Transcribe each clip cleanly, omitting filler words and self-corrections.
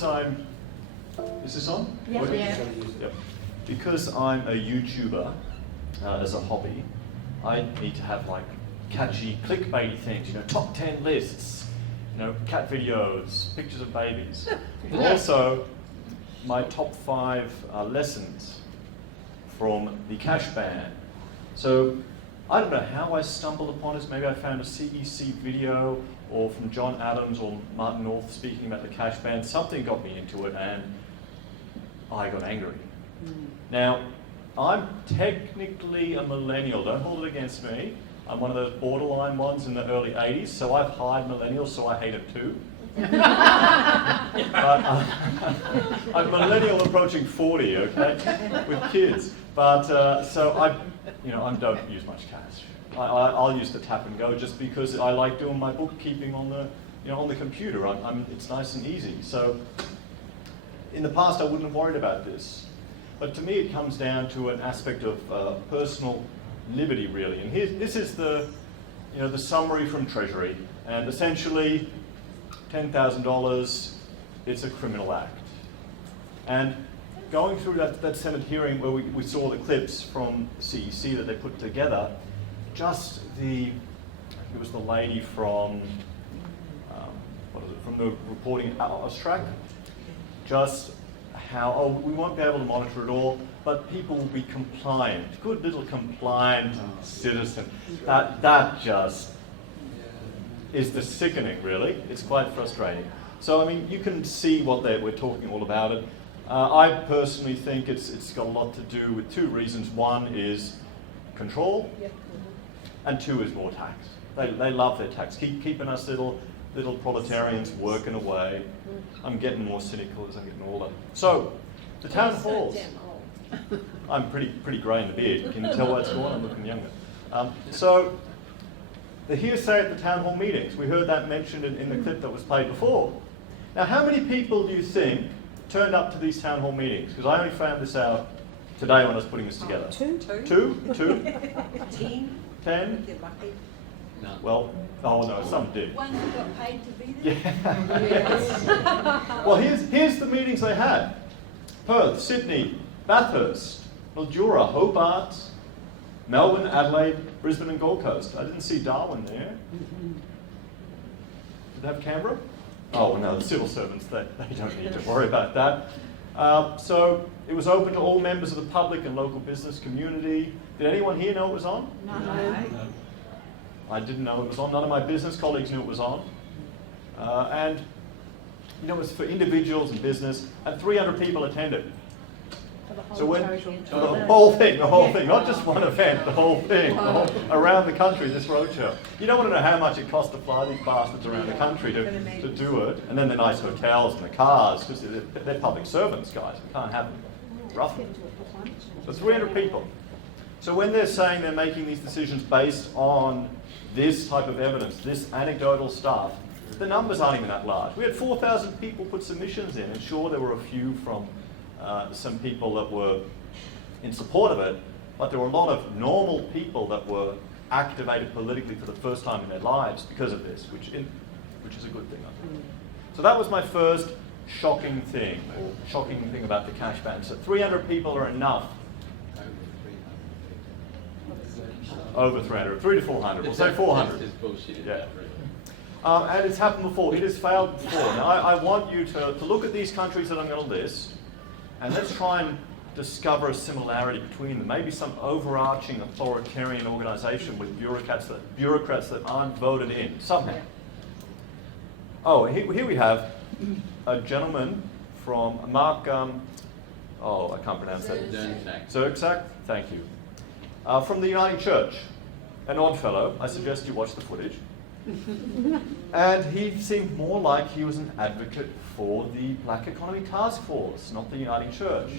because I'm, is this on? Yeah. Yep. Because I'm a YouTuber as a hobby, I need to have like catchy clickbaity things, top 10 lists, cat videos, pictures of babies. But also my top 5 lessons from the Cashban. So I don't know how I stumbled upon this. Maybe I found a CEC video or from John Adams or Martin North speaking about the Cashban. Something got me into it and I got angry. Now, I'm technically a millennial. Don't hold it against me. I'm one of those borderline ones in the early 80s, so I've hired millennials, so I hate them too. But, I'm millennial approaching 40, okay, with kids. But so I don't use much cash. I'll use the tap and go just because I like doing my bookkeeping on the on the computer. It's nice and easy. So in the past, I wouldn't have worried about this. But to me, it comes down to an aspect of personal liberty, really. And this is the summary from Treasury. And essentially, $10,000, it's a criminal act. And going through that Senate hearing where we saw the clips from CEC that they put together, just it was the lady from, from the reporting Austrac, just how, we won't be able to monitor it all, but people will be compliant. Good little compliant citizen. That just is the sickening, really. It's quite frustrating. So, I mean, you can see what we're talking all about it. I personally think it's got a lot to do with 2 reasons. One is control, and 2 is more tax. They love their tax, keeping us little proletarians working away. I'm getting more cynical as I'm getting older. So, the town halls. I'm pretty grey in the beard. Can you tell what's going on? I'm looking younger. So, the hearsay at the town hall meetings. We heard that mentioned in the clip that was played before. Now, how many people do you think turned up to these town hall meetings? Because I only found this out today when I was putting this together. 2? 2? 10? No. Well, no, some did. One who got paid to be there? Yeah. Yes. Well, here's the meetings they had. Perth, Sydney, Bathurst, Mildura, Hobart, Melbourne, Adelaide, Brisbane and Gold Coast. I didn't see Darwin there. Did they have Canberra? Oh, no, the civil servants, they don't need to worry about that. So it was open to all members of the public and local business community. Did anyone here know it was on? No. I didn't know it was on. None of my business colleagues knew it was on. And it was for individuals and business, and 300 people attended. So when the whole thing, not just one event, the whole thing, around the country, this roadshow. You don't want to know how much it costs to fly these bastards around the country to do it, and then the nice hotels and the cars, because they're public servants, guys. We can't have them roughly. So 300 people. So when they're saying they're making these decisions based on this type of evidence, this anecdotal stuff, the numbers aren't even that large. We had 4,000 people put submissions in, and sure, there were a few from some people that were in support of it, but there were a lot of normal people that were activated politically for the first time in their lives because of this, which is a good thing, I think. So that was my first shocking thing about the Cashban. So 300 people are enough. Over 300, 300 to 400. We'll say 400. It's bullshit. Yeah. And it's happened before. It has failed before. Now, I want you to look at these countries that I'm going to list, and let's try and discover a similarity between them. Maybe some overarching authoritarian organisation with bureaucrats that aren't voted in somehow. Oh, here we have a gentleman from Mark. I can't pronounce that. Zerczak. Thank you. From the Uniting Church, an odd fellow. I suggest you watch the footage. And he seemed more like he was an advocate for the Black Economy Task Force, not the Uniting Church.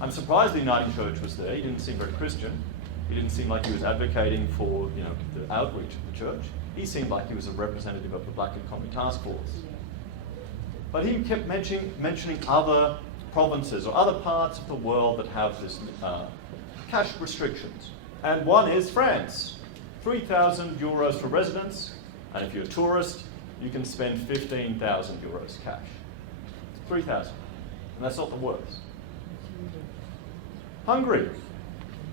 I'm surprised the Uniting Church was there. He didn't seem very Christian. He didn't seem like he was advocating for the outreach of the church. He seemed like he was a representative of the Black Economy Task Force. But he kept mentioning other provinces or other parts of the world that have this cash restrictions. And one is France. 3,000 euros for residents, and if you're a tourist, you can spend 15,000 euros cash. 3,000. And that's not the worst. Hungary,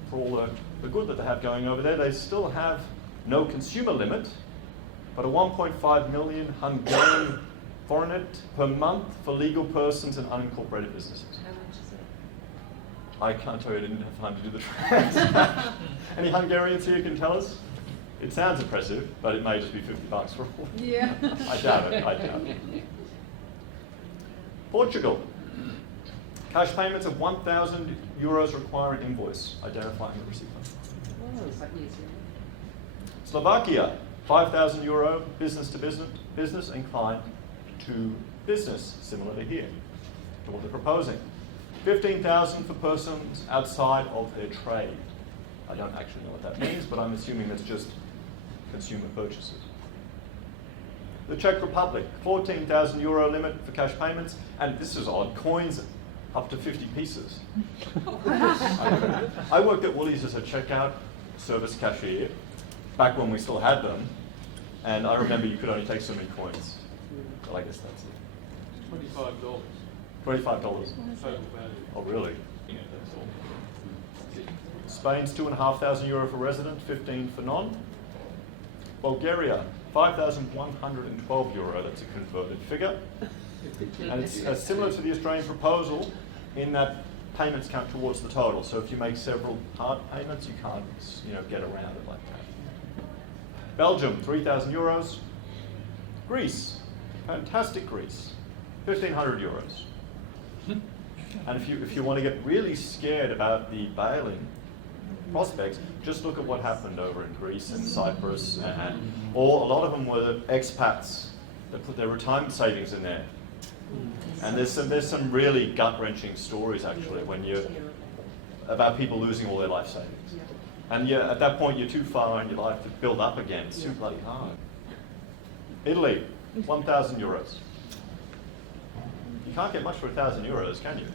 for all the good that they have going over there, they still have no consumer limit, but a 1.5 million Hungarian foreign per month for legal persons and unincorporated businesses. How much is it? I can't tell you, I didn't have time to do the trans. Any Hungarians here can tell us? It sounds impressive, but it may just be $50 for all. Yeah. I doubt it, I doubt it. Portugal. Cash payments of €1,000 require an invoice identifying the receiver. Oh, it's like easier. Slovakia, €5,000 business to business and client to business, similar to here, to what they're proposing. 15,000 for persons outside of their trade. I don't actually know what that means, but I'm assuming that's just consumer purchases. The Czech Republic, €14,000 limit for cash payments, and this is odd, coins up to 50 pieces. I worked at Woolies as a checkout service cashier back when we still had them, and I remember you could only take so many coins. Well, I guess that's it. $25. $25. Total value. Oh, really? Yeah, that's all. Spain's €2,500 for resident, 15 for non. Bulgaria, €5,112. That's a converted figure. And it's similar to the Australian proposal in that payments count towards the total. So if you make several hard payments, you can't, get around it like that. Belgium, €3,000. Greece, fantastic Greece, €1,500. And if you want to get really scared about the bailing prospects, just look at what happened over in Greece and Cyprus, or a lot of them were expats that put their retirement savings in there. And there's some really gut-wrenching stories actually about people losing all their life savings. And at that point you're too far in your life to build up again. It's too bloody hard. Italy, €1,000. You can't get much for €1,000, can you? You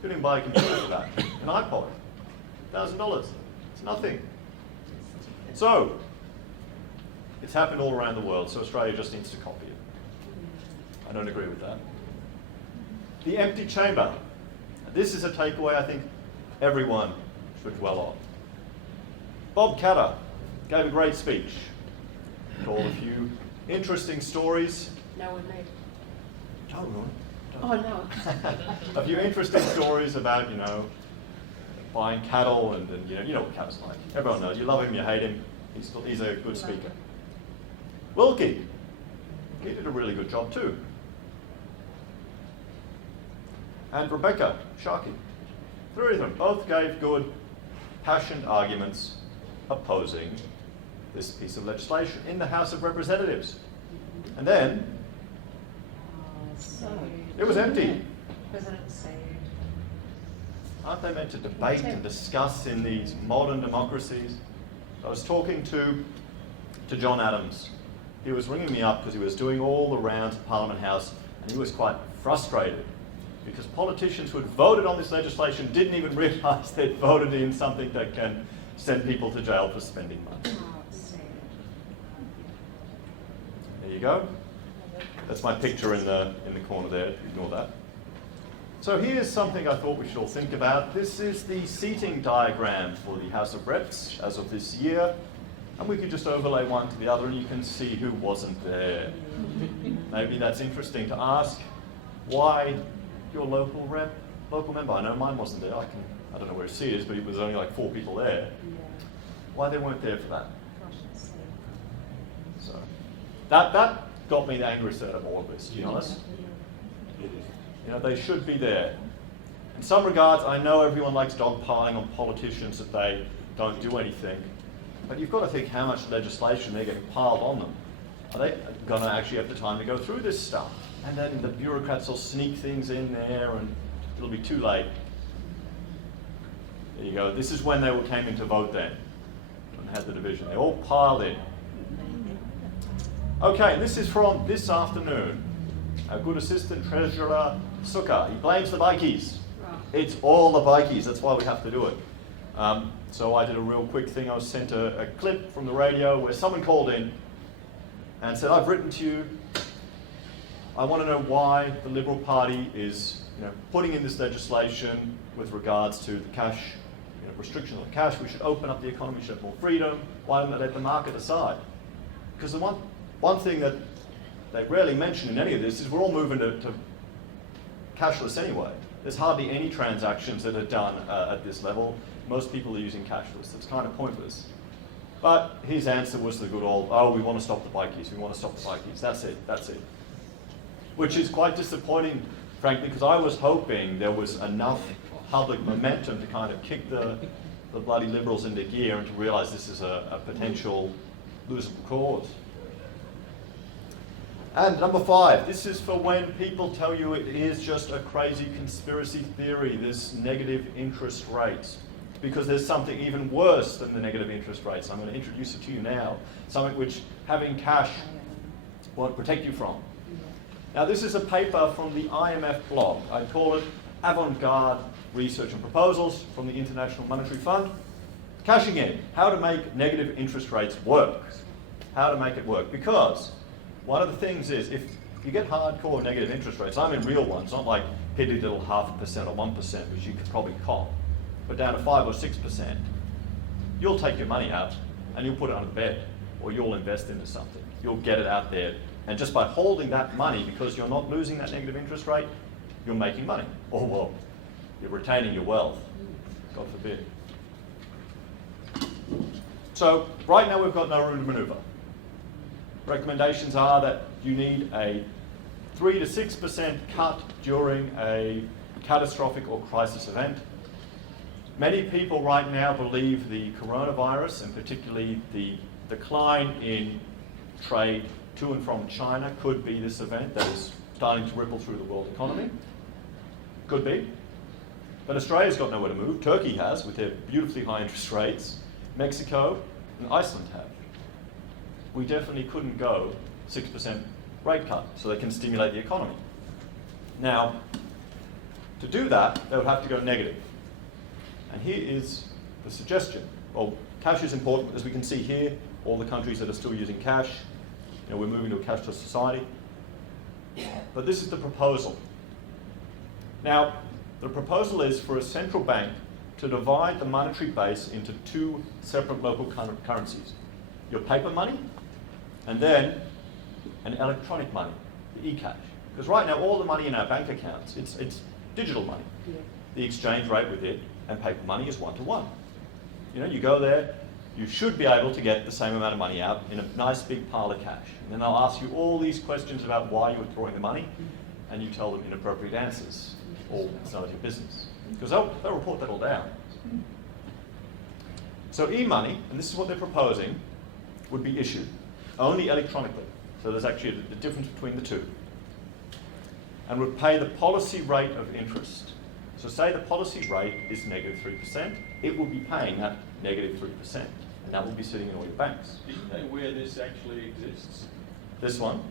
couldn't buy a computer for that, an iPod, $1,000. It's nothing. So, it's happened all around the world, so Australia just needs to copy it. I don't agree with that. The empty chamber. This is a takeaway I think everyone should dwell on. Bob Catter gave a great speech, told a few interesting stories. No one made. Don't ruin it. Oh, no. A few interesting stories about, buying cattle and you know what Catter's like. Everyone knows. You love him, you hate him. He's a good speaker. Wilkie, he did a really good job too. And Rebecca Sharkey. Three of them both gave good, passionate arguments opposing this piece of legislation in the House of Representatives. And then it was empty. President saved. Aren't they meant to debate and discuss in these modern democracies? I was talking to John Adams. He was ringing me up because he was doing all the rounds of Parliament House, and he was quite frustrated because politicians who had voted on this legislation didn't even realise they'd voted in something that can send people to jail for spending money. There you go. That's my picture in the corner there. Ignore that. So here's something I thought we should all think about. This is the seating diagram for the House of Reps as of this year. And we could just overlay one to the other and you can see who wasn't there. Maybe that's interesting to ask why your local member, I know mine wasn't there, I don't know where C is, but it was only like 4 people there. Why they weren't there for that. So that got me the angriest out of all of this, to be honest. They should be there. In some regards, I know everyone likes dogpiling on politicians that they don't do anything, but you've got to think how much legislation they're getting piled on them. Are they going to actually have the time to go through this stuff? And then the bureaucrats will sneak things in there and it'll be too late. There you go. This is when they all came in to vote then, and had the division. They all piled in. Okay, this is from this afternoon. Our good assistant treasurer, Sukkar, he blames the bikies. It's all the bikies, that's why we have to do it. So I did a real quick thing. I was sent a clip from the radio where someone called in and said, I've written to you I want to know why the Liberal Party is putting in this legislation with regards to the cash, restriction on cash. We should open up the economy, we should have more freedom. Why don't they let the market decide? Because the one thing that they rarely mention in any of this is we're all moving to cashless anyway. There's hardly any transactions that are done at this level. Most people are using cashless. It's kind of pointless. But his answer was the good old, oh, we want to stop the bikies, we want to stop the bikies. That's it. Which is quite disappointing, frankly, because I was hoping there was enough public momentum to kind of kick the bloody Liberals into gear and to realise this is a potential losable cause. And number 5, this is for when people tell you it is just a crazy conspiracy theory, this negative interest rates. Because there's something even worse than the negative interest rates. I'm going to introduce it to you now. Something which having cash won't protect you from. Now this is a paper from the IMF blog. I call it Avant-Garde Research and Proposals from the International Monetary Fund. Cashing in, how to make negative interest rates work. How to make it work. Because one of the things is, if you get hardcore negative interest rates, I mean real ones, not like piddly little 0.5% or 1%, which you could probably cop, but down to 5 or 6%, you'll take your money out and you'll put it on a bed, or you'll invest into something. You'll get it out there. And just by holding that money, because you're not losing that negative interest rate, you're making money. Or, well, you're retaining your wealth, God forbid. So right now we've got no room to maneuver. Recommendations are that you need a 3 to 6% cut during a catastrophic or crisis event. Many people right now believe the coronavirus, and particularly the decline in trade to and from China, could be this event that is starting to ripple through the world economy. Could be. But Australia's got nowhere to move. Turkey has, with their beautifully high interest rates. Mexico and Iceland have. We definitely couldn't go 6% rate cut, so they can stimulate the economy. Now, to do that, they would have to go negative. And here is the suggestion. Well, cash is important, as we can see here, all the countries that are still using cash, we're moving to a cashless society. But this is the proposal. Now, the proposal is for a central bank to divide the monetary base into 2 separate local currencies. Your paper money, and then an electronic money, the e-cash. Because right now, all the money in our bank accounts, it's digital money. Yeah. The exchange rate with it and paper money is 1-to-1. You go there, you should be able to get the same amount of money out in a nice big pile of cash. And then they'll ask you all these questions about why you're withdrawing the money, and you tell them inappropriate answers, or it's none of your business. Because they'll report that all down. So e-money, and this is what they're proposing, would be issued only electronically. So there's actually a difference between the two. And would pay the policy rate of interest. So say the policy rate is negative 3%, it will be paying that negative 3%. And that will be sitting in all your banks. Do you know where this actually exists? This one.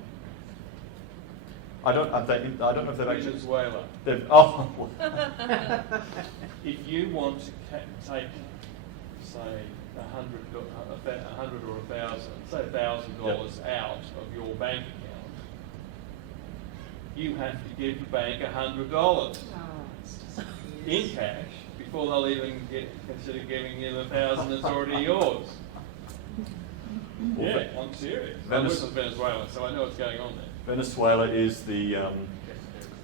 I don't know if they've actually... Venezuela. Oh. If you want to take, say, $100 or $1,000, say $1,000 out of your bank account, you have to give the bank $100 Oh, it's just in cash before they'll even consider giving you the $1,000 that's already yours. Yeah, I'm serious. I work in Venezuela, so I know what's going on there. Venezuela is the,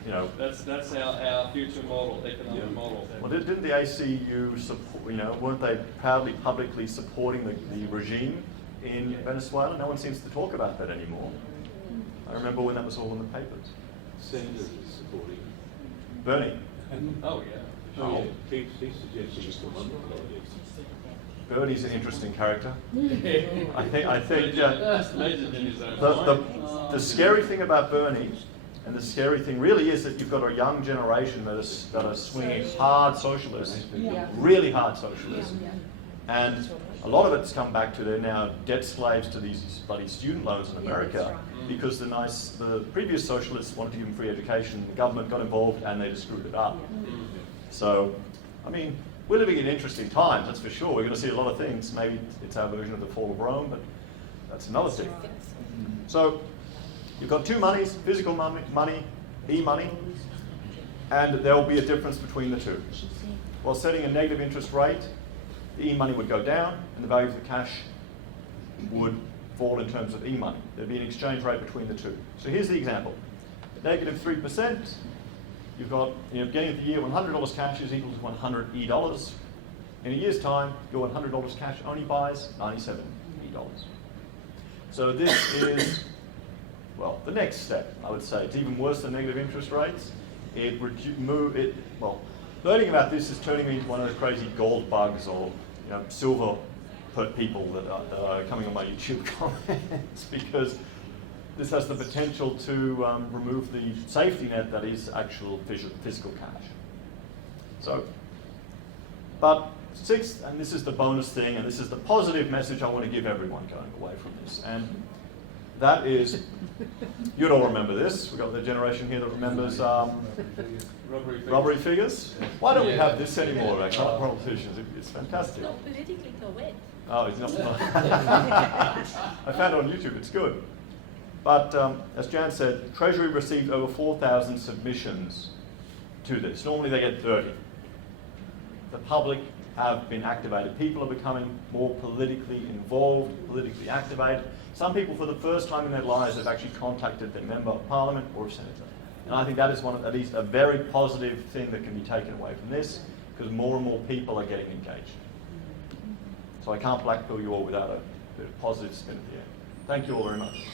That's our future model, economic model. Well, didn't the ACU support, weren't they proudly publicly supporting the regime in Venezuela? No one seems to talk about that anymore. I remember when that was all in the papers. Sanders is supporting. Bernie. Oh, yeah. Oh, yeah. He suggested it's the one. Bernie's an interesting character. I think Legend in his own mind. the scary thing about Bernie, and the scary thing really is that you've got a young generation that are swinging hard socialists, really hard socialists, and a lot of it's come back to they're now debt slaves to these bloody student loans in America because the previous socialists wanted to give them free education, the government got involved and they just screwed it up. So, I mean, we're living in interesting times, that's for sure. We're going to see a lot of things. Maybe it's our version of the fall of Rome, but that's another thing. So, You've got two monies, physical money, e-money, and there will be a difference between the two. While setting a negative interest rate, the e-money would go down and the value of the cash would fall in terms of e-money. There'd be an exchange rate between the two. So here's the example. Negative 3%, you've got, beginning of the year, $100 cash is equal to 100 e-dollars. In a year's time, your $100 cash only buys 97 e-dollars. So this is, well, the next step, I would say. It's even worse than negative interest rates. Learning about this is turning me into one of those crazy gold bugs or silver people that are coming on my YouTube comments, because this has the potential to remove the safety net that is actual physical cash. So, but sixth, and this is the bonus thing, and this is the positive message I want to give everyone going away from this, and that is, you'd all remember this. We've got the generation here that remembers robbery figures. Why don't we have this anymore, actually? Politicians, it's fantastic. It's not politically correct. Oh, it's not. I found it on YouTube, it's good. But as Jan said, Treasury received over 4,000 submissions to this. Normally they get 30. The public have been activated. People are becoming more politically involved, politically activated. Some people, for the first time in their lives, have actually contacted their member of parliament or a senator. And I think that is at least a very positive thing that can be taken away from this, because more and more people are getting engaged. So I can't blackpill you all without a bit of positive spin at the end. Thank you all very much.